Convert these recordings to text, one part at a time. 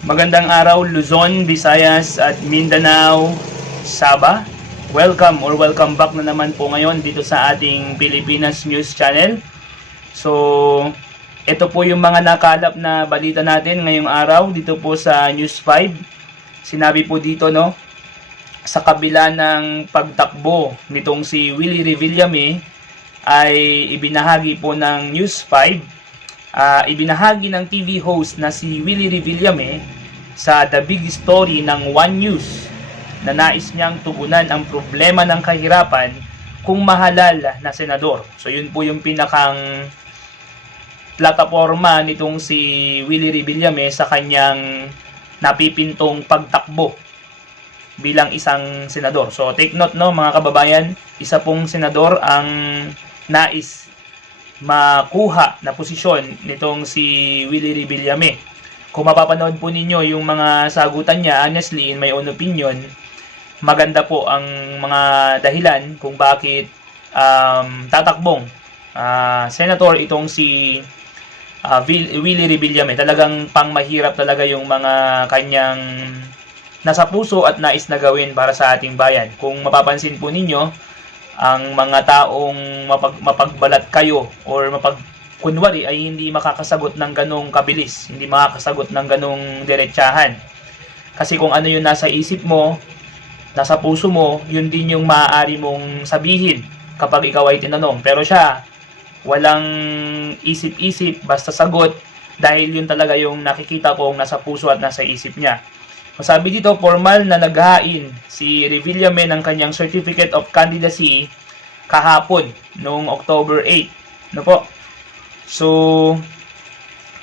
Magandang araw Luzon, Visayas at Mindanao, Sabah. Welcome back na naman po ngayon dito sa ating Pilipinas News Channel. So, ito po yung mga nakalap na balita natin ngayong araw dito po sa News 5. Sinabi po dito sa kabila ng pagtakbo nitong si Willie Revillame ay ibinahagi po ng News 5. Ibinahagi ng TV host na si Willie Revillame sa The Big Story ng One News na nais niyang tugunan ang problema ng kahirapan kung mahalal na senador. So yun po yung pinakang plataforma nitong si Willie Revillame sa kanyang napipintong pagtakbo bilang isang senador. So take note mga kababayan, isa pong senador ang nais makuha na posisyon nitong si Willie Revillame. Kung mapapanood po ninyo yung mga sagutan niya, honestly, in my own opinion, maganda po ang mga dahilan kung bakit tatakbong senator itong si Willie Revillame. Talagang pangmahirap talaga yung mga kanyang nasa puso at nais na gawin para sa ating bayan. Kung mapapansin po ninyo, ang mga taong mapagbalat kayo or kunwari ay hindi makakasagot ng ganong kabilis, hindi makakasagot ng ganong diretsahan. Kasi kung ano yung nasa isip mo, nasa puso mo, yun din yung maaari mong sabihin kapag ikaw ay tinanong. Pero siya, walang isip-isip, basta sagot, dahil yun talaga yung nakikita kong nasa puso at nasa isip niya. Sabi dito, formal na naghain si Revillame ng kanyang Certificate of Candidacy kahapon, noong October 8. No po? So,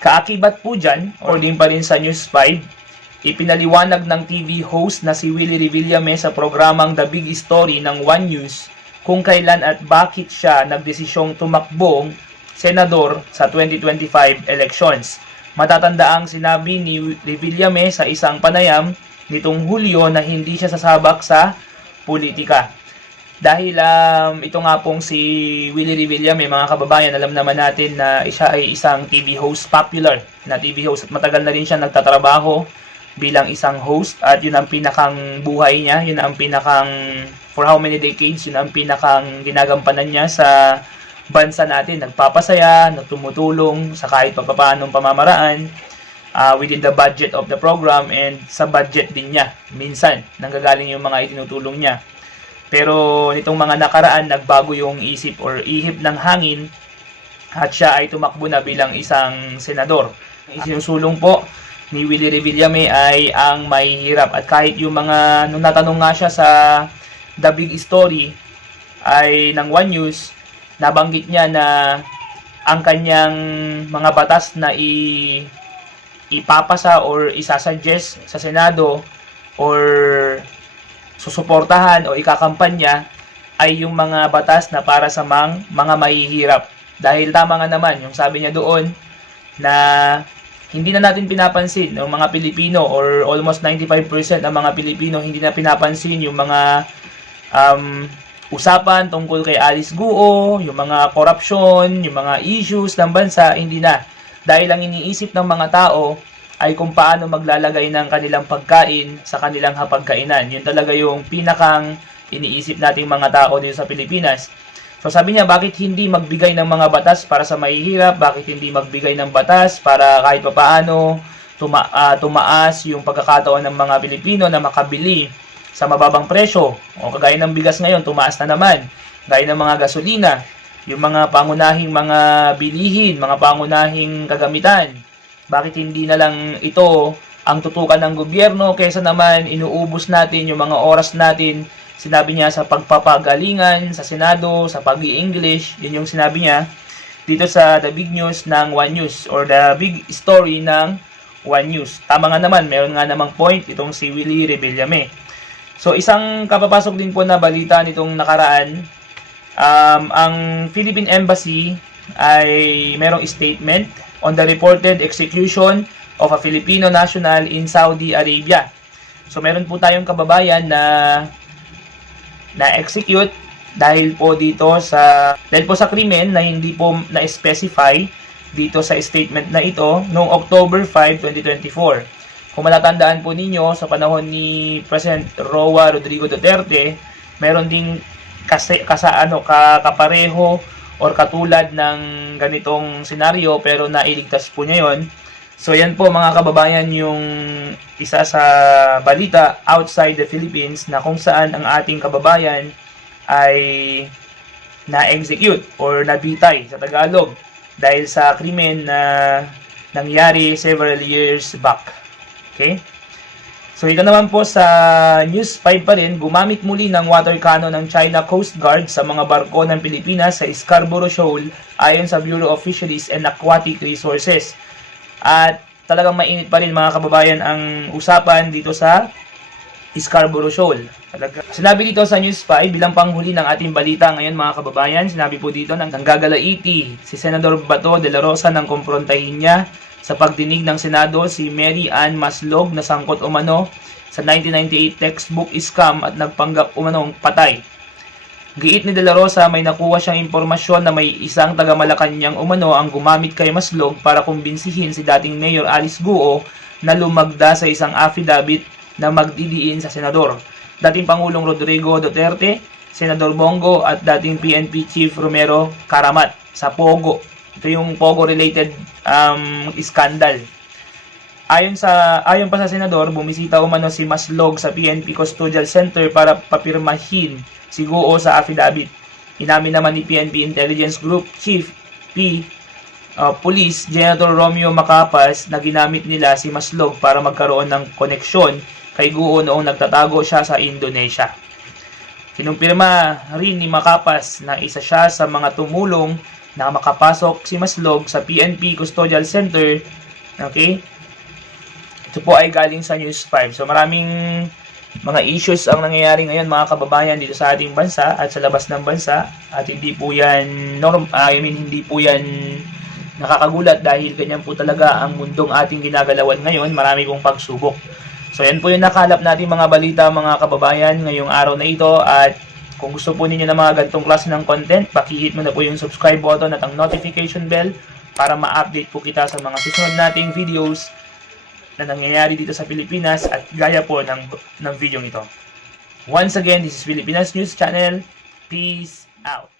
kaakibat po dyan, according pa rin sa News 5, ipinaliwanag ng TV host na si Willie Revillame sa programang The Big Story ng One News kung kailan at bakit siya nagdesisyong tumakbong senador sa 2025 elections. Matatandaang sinabi ni Revillame sa isang panayam nitong Hulyo na hindi siya sasabak sa politika. Dahil ito nga pong si Willie Revillame, mga kababayan, alam naman natin na siya ay isang TV host, popular na TV host, at matagal na rin siya nagtatrabaho bilang isang host, at yun ang pinakang buhay niya, yun ang pinakang, for how many decades, yun ang pinakang ginagampanan niya sa bansa natin. Nagpapasaya, nagtumutulong sa kahit papaanong pamamaraan within the budget of the program, and sa budget din niya minsan nanggagaling yung mga itinutulong niya. Pero nitong mga nakaraan, nagbago yung isip or ihip ng hangin at siya ay tumakbo na bilang isang senador. Isinusulong po ni Willie Revillame ay ang mahihirap, at kahit yung mga nung natanong nga siya sa The Big Story ay ng One News, nabanggit niya na ang kanyang mga batas na ipapasa or isasuggest sa Senado or susuportahan o ikakampanya ay yung mga batas na para sa mga mahihirap. Dahil tama nga naman yung sabi niya doon na hindi na natin pinapansin ng mga Pilipino, or almost 95% ng mga Pilipino hindi na pinapansin yung mga usapan tungkol kay Alice Guo, yung mga corruption, yung mga issues ng bansa, hindi na. Dahil ang iniisip ng mga tao ay kung paano maglalagay ng kanilang pagkain sa kanilang hapagkainan. Yun talaga yung pinakang iniisip nating mga tao dito sa Pilipinas. So sabi niya, bakit hindi magbigay ng mga batas para sa mahihirap? Bakit hindi magbigay ng batas para kahit papaano tumaas yung pagkakataon ng mga Pilipino na makabili sa mababang presyo? O kagaya ng bigas ngayon, tumaas na naman. Gaya ng mga gasolina, yung mga pangunahing mga bilihin, mga pangunahing kagamitan. Bakit hindi na lang ito ang tutukan ng gobyerno kaysa naman inuubos natin yung mga oras natin, sinabi niya, sa pagpapagalingan sa Senado, sa pag-i-English. Yun yung sinabi niya dito sa The Big News ng One News, or The Big Story ng One News. Tama nga naman, meron nga namang point itong si Willie Revillame. So isang kapapasok din po na balita nitong nakaraan, ang Philippine Embassy ay merong statement on the reported execution of a Filipino national in Saudi Arabia. So meron po tayong kababayan na na-execute dahil po sa krimen na hindi po na-specify dito sa statement na ito noong October 5, 2024. Kung matatandaan po ninyo, sa panahon ni President Roa Rodrigo Duterte, meron ding kapareho or katulad ng ganitong senaryo pero nailigtas po niya yon. So yan po mga kababayan yung isa sa balita outside the Philippines na kung saan ang ating kababayan ay na-execute or nabitay sa Tagalog dahil sa krimen na nangyari several years back. Okay? So ito naman po sa News 5 pa rin, gumamit muli ng water cannon ng China Coast Guard sa mga barko ng Pilipinas sa Scarborough Shoal ayon sa Bureau of Fisheries and Aquatic Resources. At talagang mainit pa rin mga kababayan ang usapan dito sa Scarborough Shoal. Sinabi dito sa News 5 bilang panghuli ng ating balita ngayon mga kababayan, sinabi po dito nang gagalaiti si Senador Bato de la Rosa nang kumprontahin niya sa pagdinig ng Senado si Mary Ann Maslog na sangkot umano sa 1998 textbook scam at nagpanggap umanong patay. Giit ni De La Rosa may nakuha siyang impormasyon na may isang taga-Malacanang umano ang gumamit kay Maslog para kumbinsihin si dating Mayor Alice Guo na lumagda sa isang affidavit na magdidiin sa senador. Dating Pangulong Rodrigo Duterte, Senador Bongo at dating PNP Chief Romero Caramat sa Pogo. Ito yung Pogo-related scandal. Ayon pa sa senador, bumisita umano si Maslog sa PNP Custodial Center para papirmahin si Guo sa affidavit. Inamin naman ni PNP Intelligence Group Chief Police General Romeo Macapas na ginamit nila si Maslog para magkaroon ng koneksyon kay Guo noong nagtatago siya sa Indonesia. Kinumpirma rin ni Macapas na isa siya sa mga tumulong na makapasok si Maslog sa PNP Custodial Center. Okay? Ito po ay galing sa News 5. So maraming mga issues ang nangyayari ngayon mga kababayan dito sa ating bansa at sa labas ng bansa at hindi po yan hindi po yan nakakagulat dahil ganyan po talaga ang mundong ating ginagalawan ngayon. Marami pong pagsubok. So yan po yung nakalap natin mga balita mga kababayan ngayong araw na ito at kung gusto po ninyo ng mga ganitong klase ng content, paki-hit mo na po yung subscribe button at ang notification bell para ma-update po kita sa mga susunod nating videos na nangyayari dito sa Pilipinas at gaya po ng video ito. Once again, this is Pilipinas News Channel. Peace out.